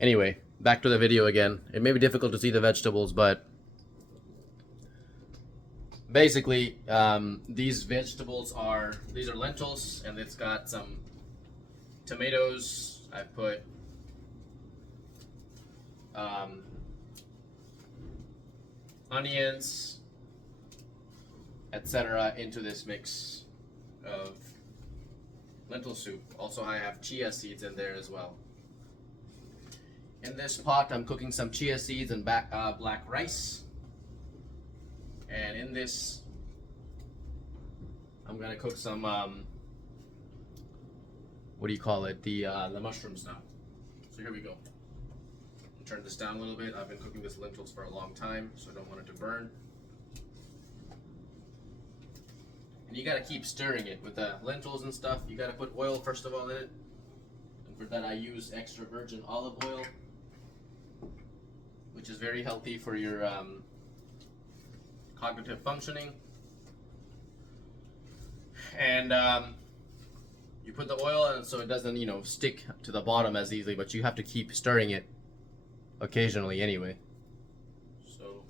Anyway, back to the video again. It may be difficult to see the vegetables, but basically, these are lentils, and it's got some tomatoes. I put onions, etc. into this mix of lentil soup. Also, I have chia seeds in there as well. In this pot, I'm cooking some chia seeds and black rice. And in this, I'm gonna cook some what do you call it? The mushrooms now. So here we go. Turn this down a little bit. I've been cooking this lentils for a long time, so I don't want it to burn. And you gotta keep stirring it with the lentils and stuff. You gotta put oil first of all in it. And for that, I use extra virgin olive oil, which is very healthy for your cognitive functioning. And you put the oil in so it doesn't, stick to the bottom as easily, but you have to keep stirring it occasionally anyway. So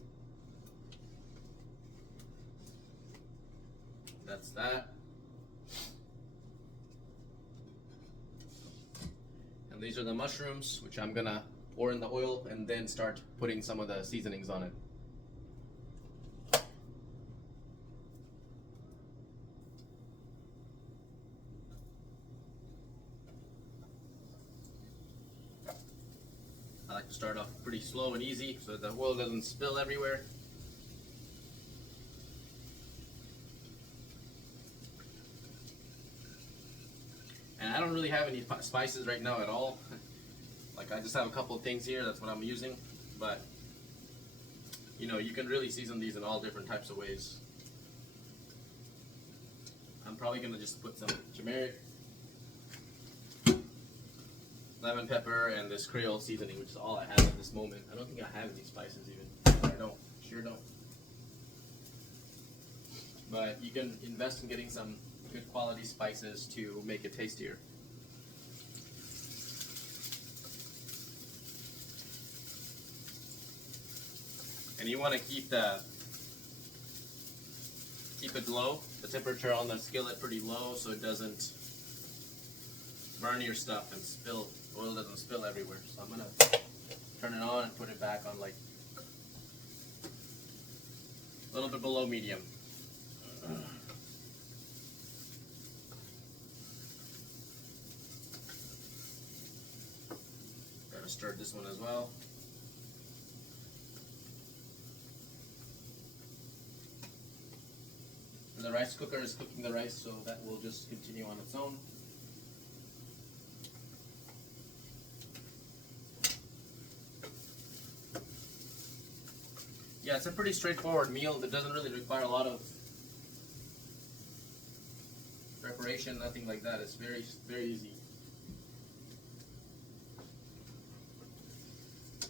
that's that. And these are the mushrooms, which I'm gonna pour in the oil and then start putting some of the seasonings on it. I like to start off pretty slow and easy so that the oil doesn't spill everywhere. And I don't really have any spices right now at all. Like, I just have a couple of things here, that's what I'm using. But, you can really season these in all different types of ways. I'm probably going to just put some turmeric, lemon pepper, and this Creole seasoning, which is all I have at this moment. I don't think I have any spices even. I don't. Sure don't. But you can invest in getting some good quality spices to make it tastier. And you want to keep it low, the temperature on the skillet pretty low, so it doesn't burn your stuff and spill. Oil doesn't spill everywhere. So I'm gonna turn it on and put it back on like a little bit below medium. Gotta stir this one as well. And the rice cooker is cooking the rice, so that will just continue on its own. Yeah, it's a pretty straightforward meal that doesn't really require a lot of preparation, nothing like that. It's very, very easy.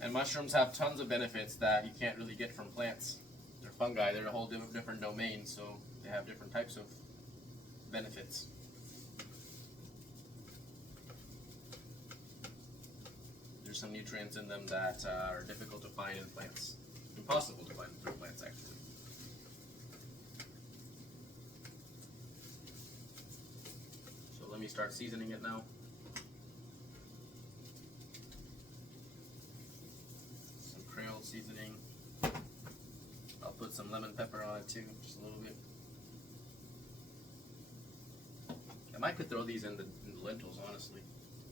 And mushrooms have tons of benefits that you can't really get from plants. They're fungi, they're a whole different domain, so they have different types of benefits. There's some nutrients in them that are difficult to find in plants. Impossible to find in plants, actually. So let me start seasoning it now. Some Creole seasoning. I'll put some lemon pepper on it too, just a little bit. I might could throw these in the lentils, honestly.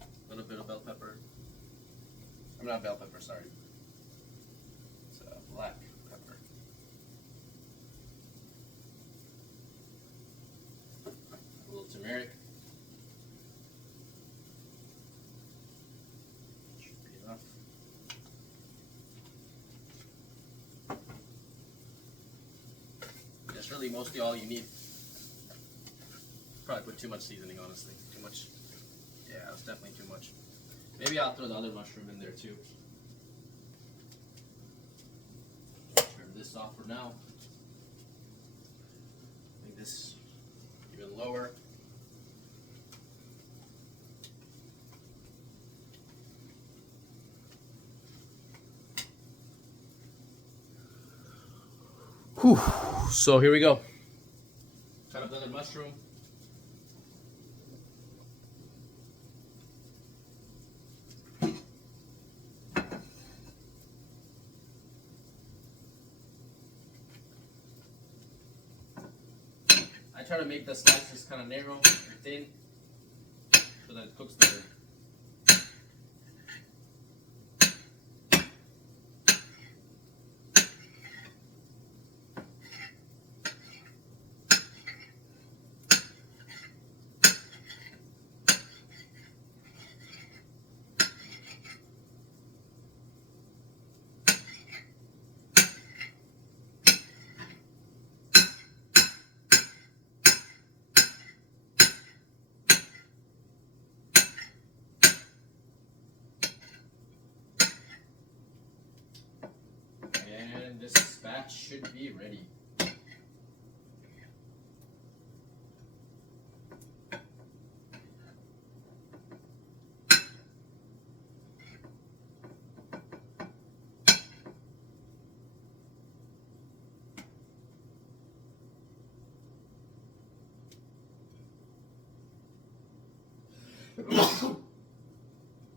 A little bit of bell pepper. I'm not bell pepper, sorry. It's black pepper. A little turmeric. Should be enough. That's really mostly all you need. Probably put too much seasoning, honestly. Too much. Yeah, it's definitely too much. Maybe I'll throw the other mushroom in there too. Turn this off for now. Make this even lower. Whew. So here we go. Cut up another mushroom. I try to make the slices kind of narrow and thin so that it cooks better. And this batch should be ready.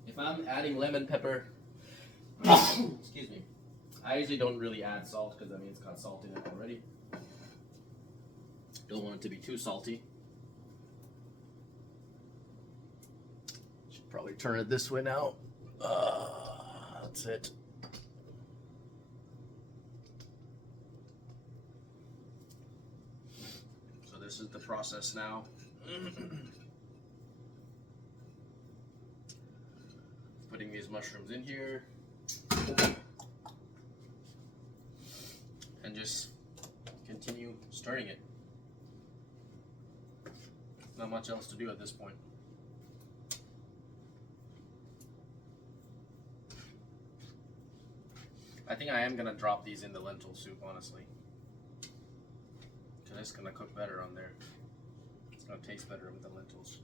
If I'm adding lemon pepper, excuse me, I usually don't really add salt because I mean it's got salt in it already. Don't want it to be too salty. Should probably turn it this way now. That's it. So this is the process now. Putting these mushrooms in here and just continue stirring it. Not much else to do at this point. I think I am gonna drop these in the lentil soup, honestly, because it's gonna cook better on there. It's gonna taste better with the lentils.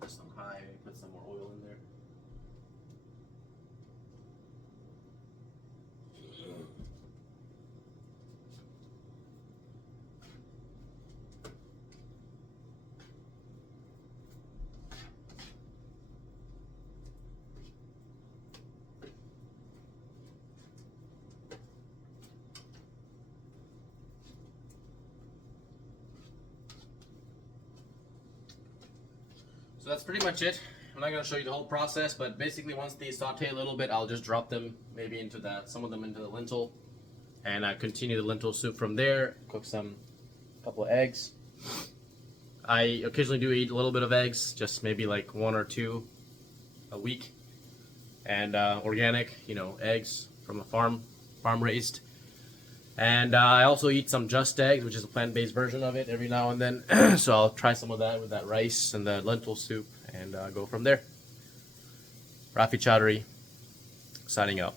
This on high, put some more oil in there. So that's pretty much it. I'm not going to show you the whole process, but basically once these saute a little bit, I'll just drop them maybe into that, some of them into the lentil, and I continue the lentil soup from there. Cook some, couple of eggs. I occasionally do eat a little bit of eggs, just maybe like 1 or 2 a week, and organic, you know, eggs from a farm raised. And I also eat some just eggs, which is a plant-based version of it, every now and then. So I'll try some of that with that rice and the lentil soup and go from there. Rafi Chaudhry, signing out.